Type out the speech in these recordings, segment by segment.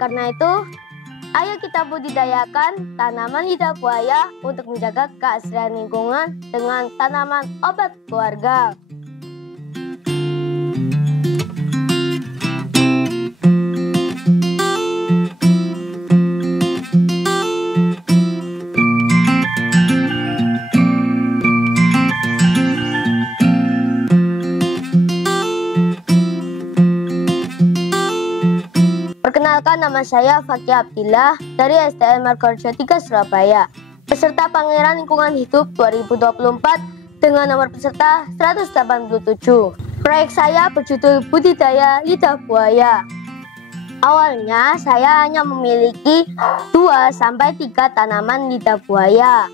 karena itu, ayo kita budidayakan tanaman lidah buaya untuk menjaga keasrian lingkungan dengan tanaman obat keluarga. Perkenalkan, nama saya Fakih Abdillah dari STN Margorejo 3 Surabaya, peserta Pameran Lingkungan Hidup 2024 dengan nomor peserta 187. Proyek saya berjudul Budidaya Lidah Buaya. Awalnya saya hanya memiliki 2-3 tanaman lidah buaya.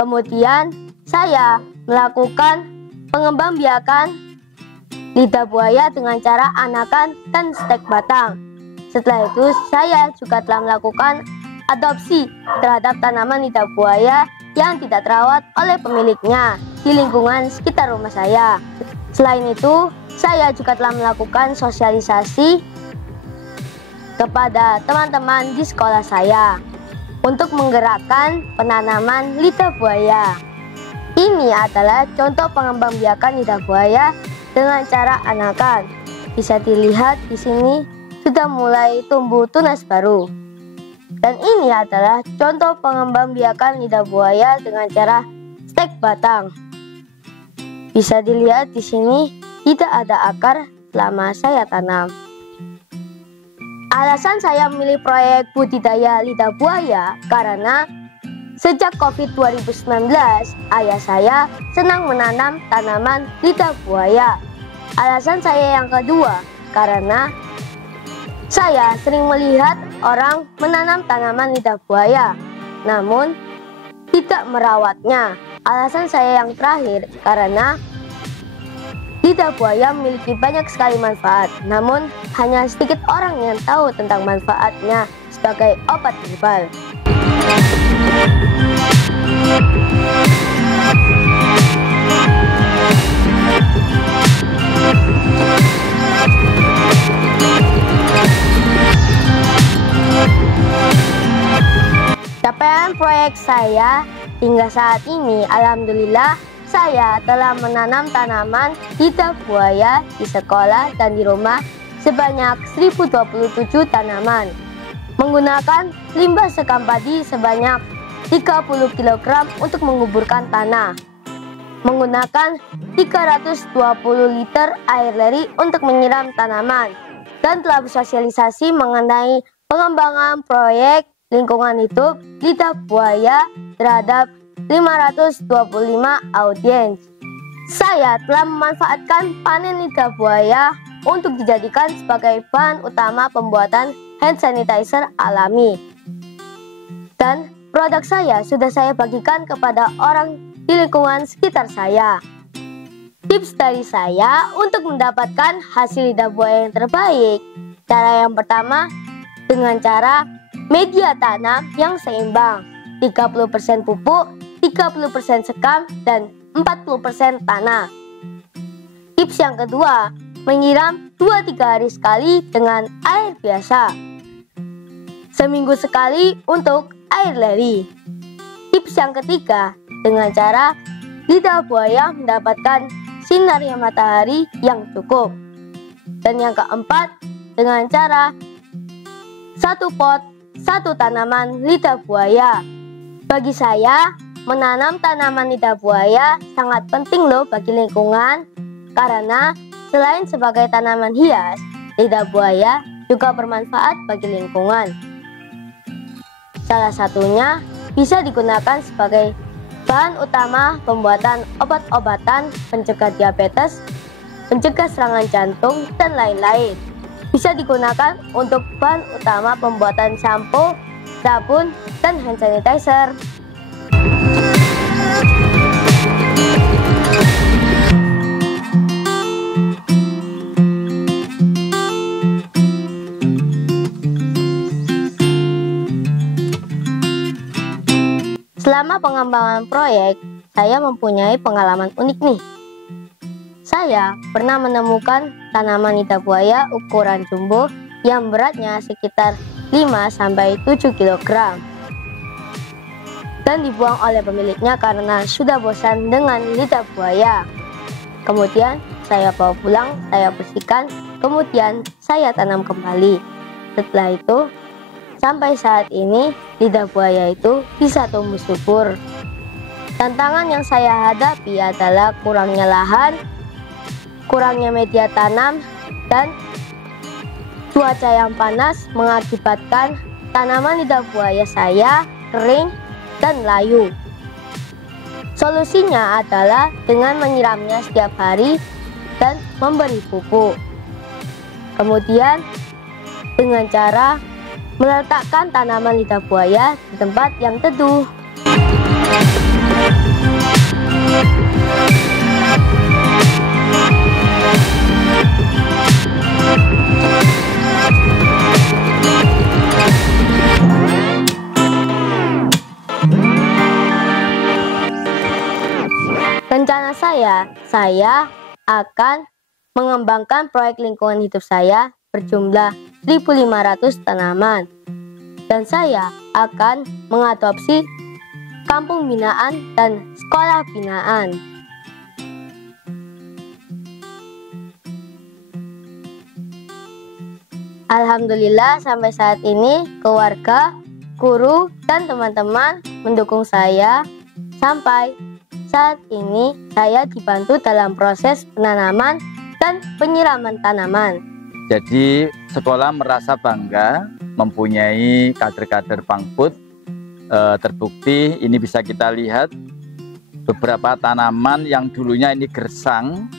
Kemudian saya melakukan pengembangbiakan lidah buaya dengan cara anakan dan stek batang. Setelah itu, saya juga telah melakukan adopsi terhadap tanaman lidah buaya yang tidak terawat oleh pemiliknya di lingkungan sekitar rumah saya. Selain itu, saya juga telah melakukan sosialisasi kepada teman-teman di sekolah saya untuk menggerakkan penanaman lidah buaya. Ini adalah contoh pengembangbiakan lidah buaya dengan cara anakan. Bisa dilihat di sini sudah mulai tumbuh tunas baru. Dan ini adalah contoh pengembangbiakan lidah buaya dengan cara stek batang. Bisa dilihat di sini tidak ada akar selama saya tanam. Alasan saya memilih proyek budidaya lidah buaya karena sejak COVID 2019, ayah saya senang menanam tanaman lidah buaya. Alasan saya yang kedua, karena saya sering melihat orang menanam tanaman lidah buaya, namun tidak merawatnya. Alasan saya yang terakhir, karena lidah buaya memiliki banyak sekali manfaat, namun hanya sedikit orang yang tahu tentang manfaatnya sebagai obat herbal. Capaian proyek saya hingga saat ini, alhamdulillah, saya telah menanam tanaman lidah buaya di sekolah dan di rumah sebanyak 1027 tanaman, menggunakan limbah sekam padi sebanyak 30 kg untuk menguburkan tanah, menggunakan 320 liter air leri untuk menyiram tanaman, dan telah bersosialisasi mengenai pengembangan proyek lingkungan hidup lidah buaya terhadap 525 audiens. Saya telah memanfaatkan panen lidah buaya untuk dijadikan sebagai bahan utama pembuatan hand sanitizer alami. Dan produk saya sudah saya bagikan kepada orang di lingkungan sekitar saya. Tips dari saya untuk mendapatkan hasil lidah buaya yang terbaik, cara yang pertama dengan cara media tanam yang seimbang, 30% pupuk, 30% sekam, dan 40% tanah. Tips yang kedua, menyiram 2-3 hari sekali dengan air biasa, seminggu sekali untuk air leri. Tips yang ketiga, dengan cara lidah buaya mendapatkan sinar matahari yang cukup. Dan yang keempat, dengan cara 1 pot 1 tanaman lidah buaya. Bagi saya, menanam tanaman lidah buaya sangat penting loh bagi lingkungan, karena selain sebagai tanaman hias, lidah buaya juga bermanfaat bagi lingkungan. Salah satunya bisa digunakan sebagai bahan utama pembuatan obat-obatan pencegah diabetes, pencegah serangan jantung, dan lain-lain. Bisa digunakan untuk bahan utama pembuatan sampo, sabun, dan hand sanitizer. Selama pengembangan proyek, saya mempunyai pengalaman unik nih. Saya pernah menemukan tanaman lidah buaya ukuran jumbo yang beratnya sekitar 5-7 kg dan dibuang oleh pemiliknya karena sudah bosan dengan lidah buaya. Kemudian saya bawa pulang, saya bersihkan, kemudian saya tanam kembali. Setelah itu, sampai saat ini lidah buaya itu bisa tumbuh subur. Tantangan yang saya hadapi adalah kurangnya lahan, kurangnya media tanam, dan cuaca yang panas mengakibatkan tanaman lidah buaya saya kering dan layu. Solusinya adalah dengan menyiramnya setiap hari dan memberi pupuk. Kemudian dengan cara meletakkan tanaman lidah buaya di tempat yang teduh. Rencana saya akan mengembangkan proyek lingkungan hidup saya berjumlah 1.500 tanaman. Dan saya akan mengadopsi kampung binaan dan sekolah binaan. Alhamdulillah sampai saat ini keluarga, guru, dan teman-teman mendukung saya. Sampai saat ini saya dibantu dalam proses penanaman dan penyiraman tanaman. Jadi sekolah merasa bangga mempunyai kader-kader Pangput. Terbukti ini bisa kita lihat beberapa tanaman yang dulunya ini gersang,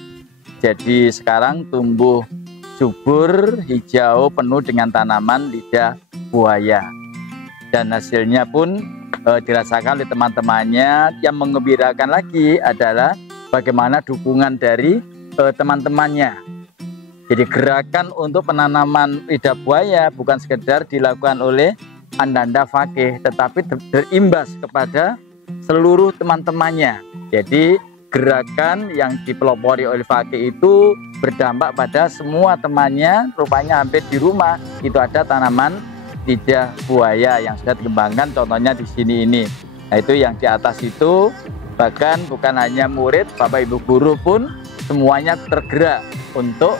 jadi sekarang tumbuh subur, hijau, penuh dengan tanaman lidah buaya. Dan hasilnya pun dirasakan oleh teman-temannya. Yang menggembirakan lagi adalah bagaimana dukungan dari teman-temannya. Jadi gerakan untuk penanaman lidah buaya bukan sekedar dilakukan oleh Ananda Fakih, tetapi berimbas kepada seluruh teman-temannya. Jadi gerakan yang dipelopori oleh Fakih itu berdampak pada semua temannya. Rupanya hampir di rumah itu ada tanaman lidah buaya yang sudah dikembangkan, contohnya di sini ini. Nah itu yang di atas itu, bahkan bukan hanya murid, Bapak Ibu guru pun semuanya tergerak untuk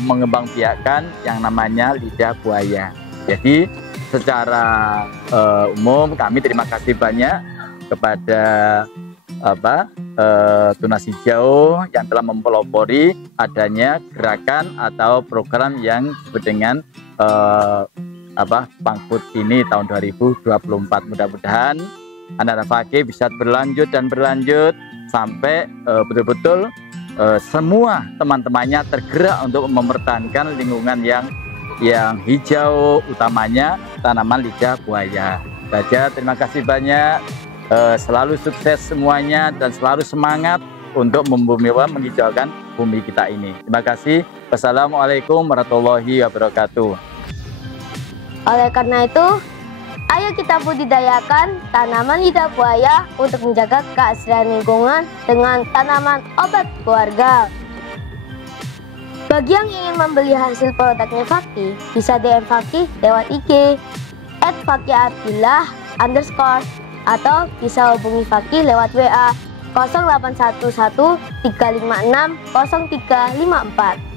mengembangbiakkan yang namanya lidah buaya. Jadi secara umum kami terima kasih banyak kepada Tunas Hijau yang telah mempelopori adanya gerakan atau program yang disebut dengan Pangput ini tahun 2024. Mudah-mudahan Ananda Fakih bisa berlanjut sampai betul-betul semua teman-temannya tergerak untuk mempertahankan lingkungan yang hijau, utamanya tanaman lidah buaya. Saja, terima kasih banyak, selalu sukses semuanya dan selalu semangat untuk menghijaukan bumi kita ini. Terima kasih. Wassalamualaikum warahmatullahi wabarakatuh. Oleh karena itu, ayo kita budidayakan tanaman lidah buaya untuk menjaga keasrian lingkungan dengan tanaman obat keluarga. Bagi yang ingin membeli hasil produknya Fakih, bisa DM Fakih lewat IG @fakihabdillah_ atau bisa hubungi Fakih lewat WA 0811 356 0354.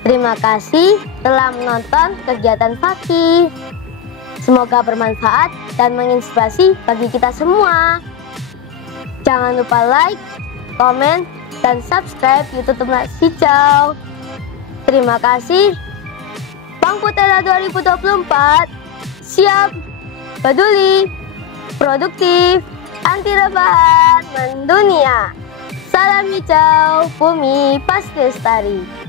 Terima kasih telah menonton kegiatan Fakih. Semoga bermanfaat dan menginspirasi bagi kita semua. Jangan lupa like, komen, dan subscribe YouTube Tunas Hijau. Terima kasih. Pangput Era 2024 siap, peduli, produktif, anti rebahan, mendunia. Salam hijau, bumi pasti lestari.